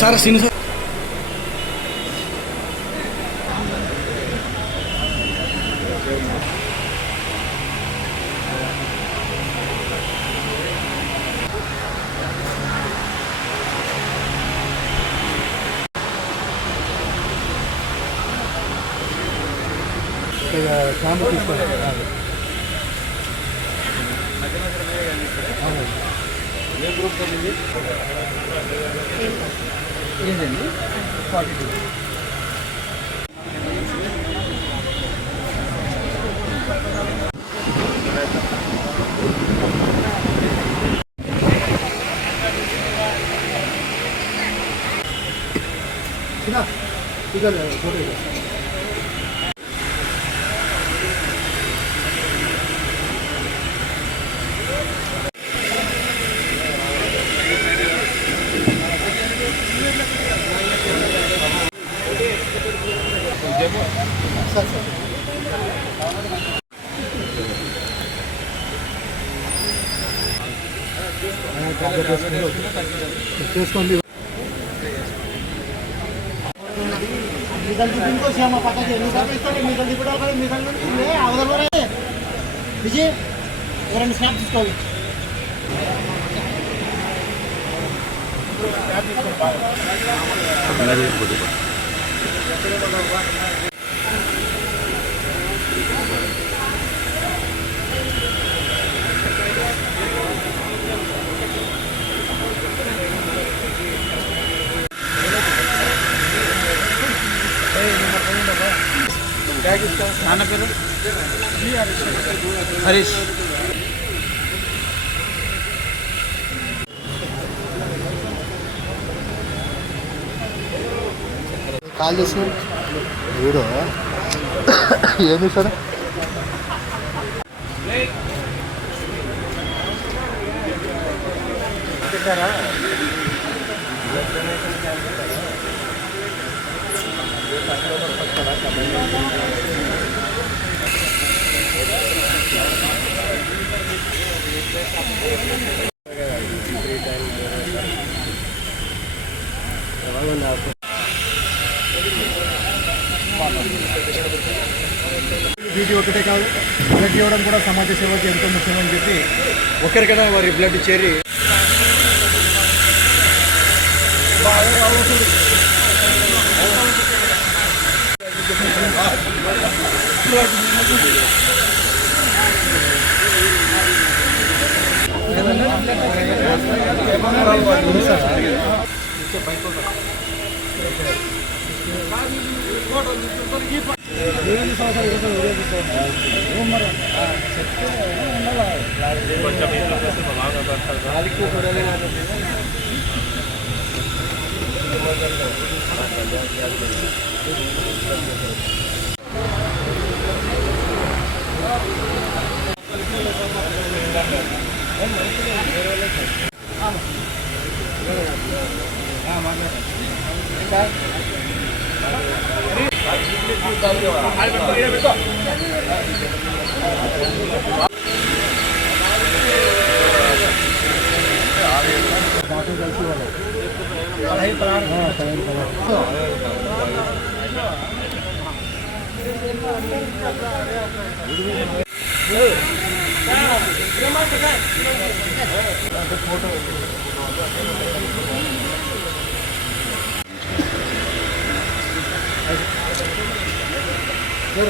Sir scene sir cam తీసుకోవాలి. ఏ group ఏంటండి 42 इधर फोटो చేసుకోండి. को श्यामा पता है निकल इस्ताने निकल दिपड़ा कर निकल ले అవదల వరే విజయ్ ఎవరైనా స్నాప్ తీసుకోవాలి. నాన్న పేరు హరీష్. కాల్ చేసి వీడు ఏం చేశాడు? డ్యూటీ ఒకటే కాదు, బ్లడ్ ఇవ్వడం కూడా సమాజ సేవకి ఎంతో ముఖ్యమని చెప్పి ఒకరికైనా వారి బ్లడ్ చేరి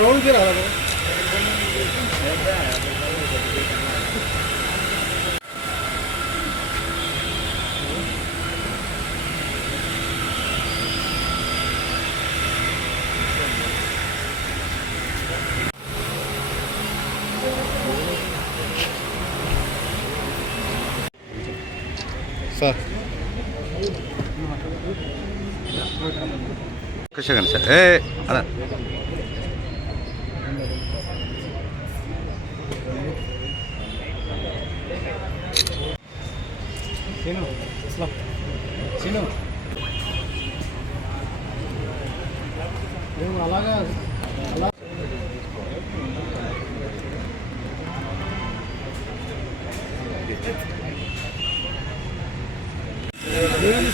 रोड गिरा सर कशा सर ए అలాగా వీటి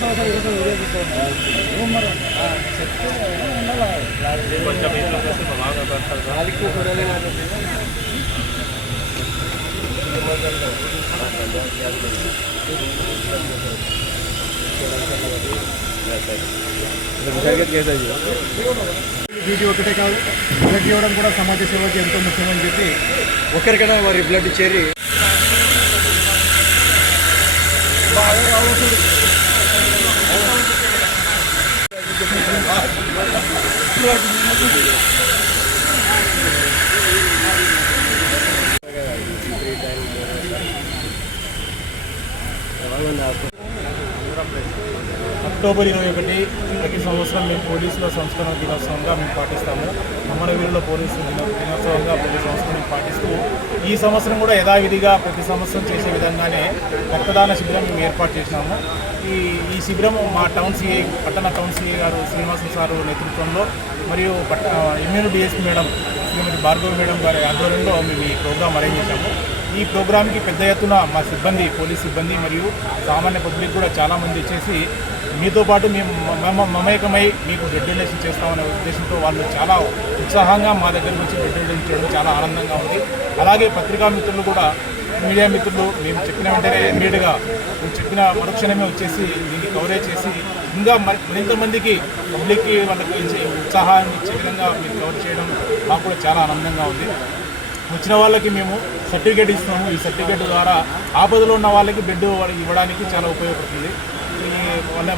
ఒకటే కాదు, బ్లడ్ ఇవ్వడం కూడా సమాజ సేవకి ఎంతో ముఖ్యమని చెప్పి ఒకరికైనా వారి బ్లడ్ చేరి అక్టోబర్ 21 ప్రతి సంవత్సరం మేము పోలీసుల సంస్కరణ దినోత్సవంగా మేము పాటిస్తాము. అమరవీరుల పోలీసు దినోత్సవంగా ప్రతి సంవత్సరం మేము పాటిస్తూ ఈ సంవత్సరం కూడా యథావిధిగా ప్రతి సంవత్సరం చేసే విధంగానే రక్తదాన శిబిరం మేము ఏర్పాటు చేసినాము. ఈ శిబిరం మా పట్టణ టౌన్ సిఏ గారు శ్రీనివాసన్ సారు నేతృత్వంలో మరియు ఎమ్మెల్యే డిఎస్పీ మేడం శ్రీమతి భార్గవి మేడం గారి ఆధ్వర్యంలో మేము ఈ ప్రోగ్రాం అరేంజ్ చేశాము. ఈ ప్రోగ్రాంకి పెద్ద ఎత్తున మా సిబ్బంది, పోలీస్ సిబ్బంది మరియు సామాన్య పబ్లిక్ కూడా చాలామంది వచ్చేసి మీతో పాటు మేము మమేకమై మీకు బ్లడ్ డొనేషన్ చేస్తామనే ఉద్దేశంతో వాళ్ళు చాలా ఉత్సాహంగా మా దగ్గరకు వచ్చి బ్లడ్ డొనేషన్ చేయడం చాలా ఆనందంగా ఉంది. అలాగే పత్రికా మిత్రులు కూడా, మీడియా మిత్రులు మేము చెప్పిన వెంటనే ఇమ్మీడియట్గా మేము చెప్పిన మరుక్షణమే వచ్చేసి దీన్ని కవరేజ్ చేసి ఇంకా మరింత మందికి పబ్లిక్కి వాళ్ళకి ఉత్సాహాన్ని ఇచ్చే విధంగా మీరు కవర్ చేయడం మాకు కూడా చాలా ఆనందంగా ఉంది. వచ్చిన వాళ్ళకి మేము సర్టిఫికేట్ ఇస్తున్నాము. ఈ సర్టిఫికేట్ ద్వారా ఆపదలో ఉన్న వాళ్ళకి బ్లడ్ ఇవ్వడానికి చాలా ఉపయోగపడుతుంది.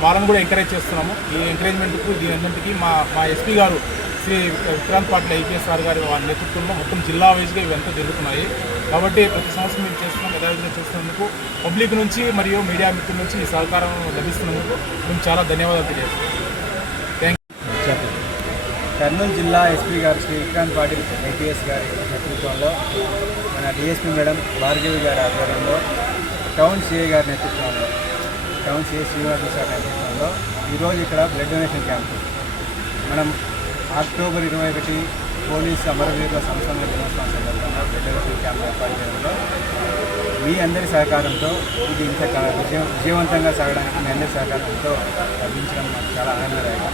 వాళ్ళని కూడా ఎంకరేజ్ చేస్తున్నాము. ఈ ఎంకరేజ్మెంట్కు దీని అన్నింటికి మా ఎస్పీ గారు శ్రీ విక్రాంత్ పాటిల్ ఐపీఎస్ సార్ గారి వారి నేతృత్వంలో మొత్తం జిల్లా వైజ్గా ఇవంతా జరుగుతున్నాయి. కాబట్టి ప్రతి సంవత్సరం మేము చేస్తున్నాం. యథావిధిగా చూస్తున్నందుకు పబ్లిక్ నుంచి మరియు మీడియా మిత్రుల నుంచి ఈ సహకారం లభిస్తున్నందుకు మేము చాలా ధన్యవాదాలు తెలియజేస్తున్నాం. Thank you. కర్నూలు జిల్లా ఎస్పీ గారు శ్రీ విక్రాంత్ పాటిల్ ఐపీఎస్ గారి నేతృత్వంలో, మన డిఎస్పీ మేడం భార్గవి గారి ఆధ్వర్యంలో, టౌన్ సిఐ గారి నేతృత్వంలో, టౌన్ సిఐ శ్రీనివాసన్ సార్ నేతృత్వంలో ఈరోజు ఇక్కడ బ్లడ్ డొనేషన్ క్యాంపు మనం అక్టోబర్ 21 పోలీసు అమరవీరుల సంస్కరణ దినోత్సవం సందర్భంగా బ్లడ్ డొనేషన్ క్యాంప్ ఏర్పాటు చేయడంలో మీ అందరి సహకారంతో ఇది ఇంత విజయవంతంగా సాగడానికి మీ అందరి సహకారంతో లభించడం మాకు చాలా ఆనందదాయకం.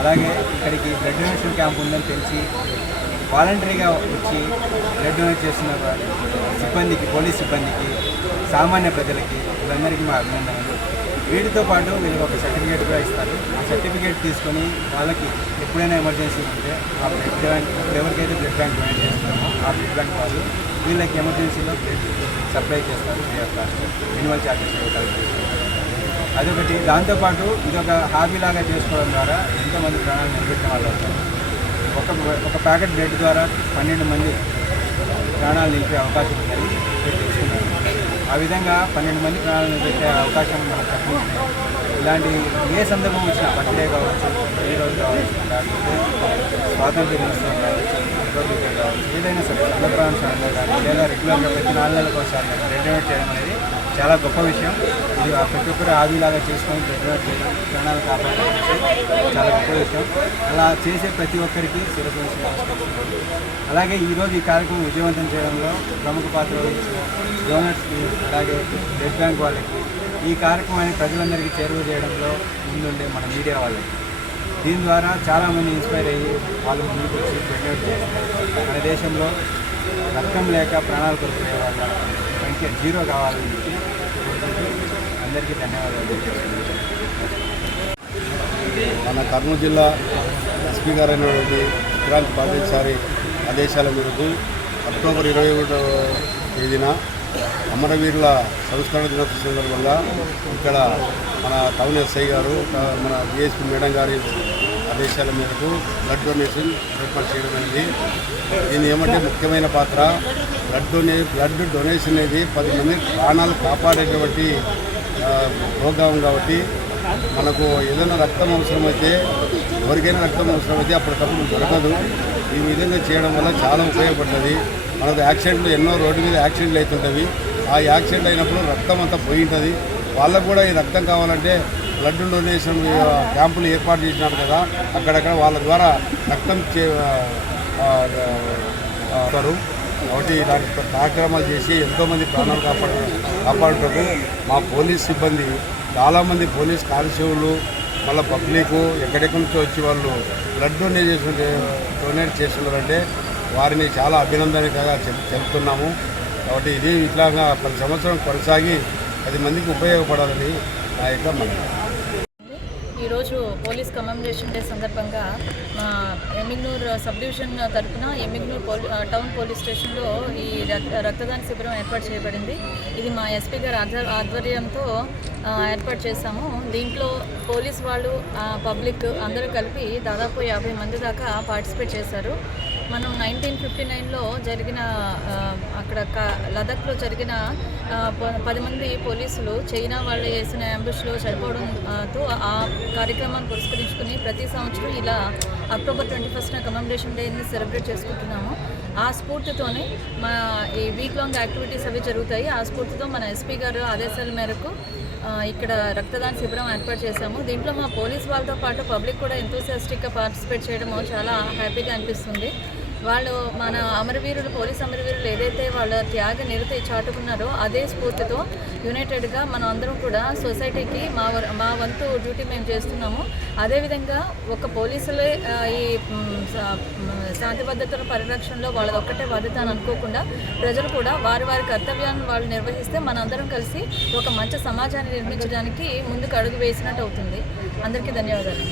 అలాగే ఇక్కడికి బ్లడ్ డొనేషన్ క్యాంప్ ఉందని తెలిసి వాలంటరీగా వచ్చి బ్లడ్ డొనేట్ చేస్తున్న సిబ్బందికి, పోలీస్ సిబ్బందికి, సామాన్య ప్రజలకి వీళ్ళందరికీ మా అభినందనలు. వీటితో పాటు వీళ్ళకి ఒక సర్టిఫికేట్ కూడా ఇస్తారు. ఆ సర్టిఫికేట్ తీసుకొని వాళ్ళకి ఎప్పుడైనా ఎమర్జెన్సీ ఉంటే ఆ బ్లడ్ బ్యాంక్, ఎవరికైతే బ్లడ్ బ్యాంక్ డొనేట్ చేస్తామో ఆ బ్లడ్ బ్యాంక్ వాళ్ళు వీళ్ళకి ఎమర్జెన్సీలో బ్లడ్ సప్లై చేస్తారు. మినిమల్ ఛార్జెస్ కలెక్ట్ చేస్తారు. అదొకటి. దాంతోపాటు ఇదొక హాబీలాగా చేసుకోవడం ద్వారా ఎంతోమంది ప్రాణాలు నిలబెట్టిన వాళ్ళు అవుతారు. ఒక ప్యాకెట్ బ్లడ్ ద్వారా 12 మంది ప్రాణాలు నిలిపే అవకాశం ఉందని తెలుసుకున్నారు. ఆ విధంగా 12 మంది ప్రాణాలు నిలబెట్టే అవకాశం మనకు తప్పించినాయి. ఇలాంటి ఏ సందర్భం వచ్చినా, బర్త్డే కావచ్చు, ఈ రోజు కావచ్చు, లేకపోతే స్వాతంత్ర దినోత్సవం కావచ్చు, రిపబ్లిక్ డే కావచ్చు, ఏదైనా సరే సందర్భానుసారంగా కానీ లేదా రెగ్యులర్గా ప్రతి 4 నెలలకు ఒకసారి బ్లడ్ డొనేట్ చేయడం అనేది చాలా గొప్ప విషయం. ఇది ప్రతి ఒక్కరు హాబీలాగా చేసుకొని బ్లడ్ డొనేట్ చేయడం, ప్రాణాలు కాపాడడం చాలా గొప్ప విషయం. అలా చేసే ప్రతి ఒక్కరికి శిరస్సు నమస్కరిస్తున్నాను. అలాగే ఈరోజు ఈ కార్యక్రమం విజయవంతం చేయడంలో ప్రముఖ పాత్ర వహించిన డోనర్స్కి, అలాగే బ్లడ్ బ్యాంక్ వాళ్ళకి, ఈ కార్యక్రమాన్ని ప్రజలందరికీ చేరువ చేయడంలో ముందుండే మన మీడియా వాళ్ళకి, దీని ద్వారా చాలామంది ఇన్స్పైర్ అయ్యి వాళ్ళు ముందుకు వచ్చి బ్లడ్ డొనేట్ చేస్తారు. మన దేశంలో రక్తం లేక ప్రాణాలు కోల్పోయే వాళ్ళ సంఖ్య 0 కావాలని చెప్పి అందరికీ ధన్యవాదాలు. మన కర్నూలు జిల్లా ఎస్పీ గారు అయినటువంటి విక్రాంత్ పాటిల్ సారి ఆదేశాల మేరకు అక్టోబర్ 21వ తేదీన అమరవీరుల సంస్కరణ దినోత్సవం సందర్భంగా ఇక్కడ మన టౌన్ ఎస్ఐ గారు, మన డిఎస్పీ మేడం గారి ఆదేశాల మేరకు బ్లడ్ డొనేషన్ ఏర్పాటు చేయడం అనేది. దీని ఏమంటే ముఖ్యమైన పాత్ర బ్లడ్ డొనేషన్ అనేది 10 మంది ప్రాణాలు కాపాడేటువంటి ప్రోగ్రాం కాబట్టి మనకు ఏదైనా రక్తం అవసరమైతే, ఎవరికైనా రక్తం అవసరమైతే అప్పటికప్పుడు దొరకదు. ఈ విధంగా చేయడం వల్ల చాలా ఉపయోగపడుతుంది. మనకు యాక్సిడెంట్లు ఎన్నో రోడ్డు మీద యాక్సిడెంట్లు అవుతుంటాయి. ఆ యాక్సిడెంట్ అయినప్పుడు రక్తం అంతా పోయి ఉంటుంది. వాళ్ళకు కూడా ఈ రక్తం కావాలంటే బ్లడ్ డొనేషన్ క్యాంపులు ఏర్పాటు చేసినారు కదా, అక్కడక్కడ వాళ్ళ ద్వారా రక్తం కాబట్టి ఇలాంటి కార్యక్రమాలు చేసి ఎంతోమంది ప్రాణాలు కాపాడుటకు మా పోలీస్ సిబ్బంది చాలామంది పోలీస్ కానిస్టేబుల్ మళ్ళీ పబ్లిక్ ఎక్కడెక్కడి నుంచో వచ్చి వాళ్ళు బ్లడ్ డొనేట్ చేస్తున్నారంటే వారిని చాలా అభినందనగా తెలుపుతున్నాము. కాబట్టి ఇది ఇట్లాగా 10 సంవత్సరం కొనసాగి 10 మందికి ఉపయోగపడాలని నా యొక్క మనం. ఈరోజు పోలీస్ కమెమరేషన్ డే సందర్భంగా మా ఎమ్మిగ్నూర్ సబ్ డివిజన్ తరఫున ఎమ్మిగ్నూర్ టౌన్ పోలీస్ స్టేషన్లో ఈ రక్తదాన శిబిరం ఏర్పాటు చేయబడింది. ఇది మా ఎస్పీ గారి ఆధ్వర్యంతో ఏర్పాటు చేశాము. దీంట్లో పోలీస్ వాళ్ళు, పబ్లిక్ అందరూ కలిపి దాదాపు 50 మంది దాకా పార్టిసిపేట్ చేశారు. మనం 1959లో జరిగిన అక్కడ లదాఖ్లో జరిగిన 10 మంది పోలీసులు చైనా వాళ్ళు వేసిన అంబుష్లో చనిపోవడంతో ఆ కార్యక్రమాన్ని పురస్కరించుకుని ప్రతి సంవత్సరం ఇలా అక్టోబర్ 21న కమెమరేషన్ డేని సెలబ్రేట్ చేసుకుంటున్నాము. ఆ స్ఫూర్తితోనే మా ఈ వీక్ లాంగ్ యాక్టివిటీస్ అవి జరుగుతాయి. ఆ స్ఫూర్తితో మన ఎస్పీ గారు ఆదేశాల మేరకు ఇక్కడ రక్తదాన శిబిరం ఏర్పాటు చేశాము. దీంట్లో మా పోలీస్ వాళ్ళతో పాటు పబ్లిక్ కూడా ఎంతోసియాస్టిక్గా పార్టిసిపేట్ చేయడము చాలా హ్యాపీగా అనిపిస్తుంది. వాళ్ళు మన అమరవీరులు, పోలీస్ అమరవీరులు ఏదైతే వాళ్ళ త్యాగ నిరతి చాటుకున్నారో అదే స్ఫూర్తితో యునైటెడ్గా మనం అందరం కూడా సొసైటీకి మా వంతు డ్యూటీ మేము చేస్తున్నాము. అదేవిధంగా ఒక పోలీసులే ఈ శాంతి భద్రతల పరిరక్షణలో వాళ్ళది ఒక్కటే బాధ్యత అని అనుకోకుండా ప్రజలు కూడా వారి కర్తవ్యాన్ని వాళ్ళు నిర్వహిస్తే మనందరం కలిసి ఒక మంచి సమాజాన్ని నిర్మించడానికి ముందుకు అడుగు వేసినట్టు అవుతుంది. అందరికీ ధన్యవాదాలు.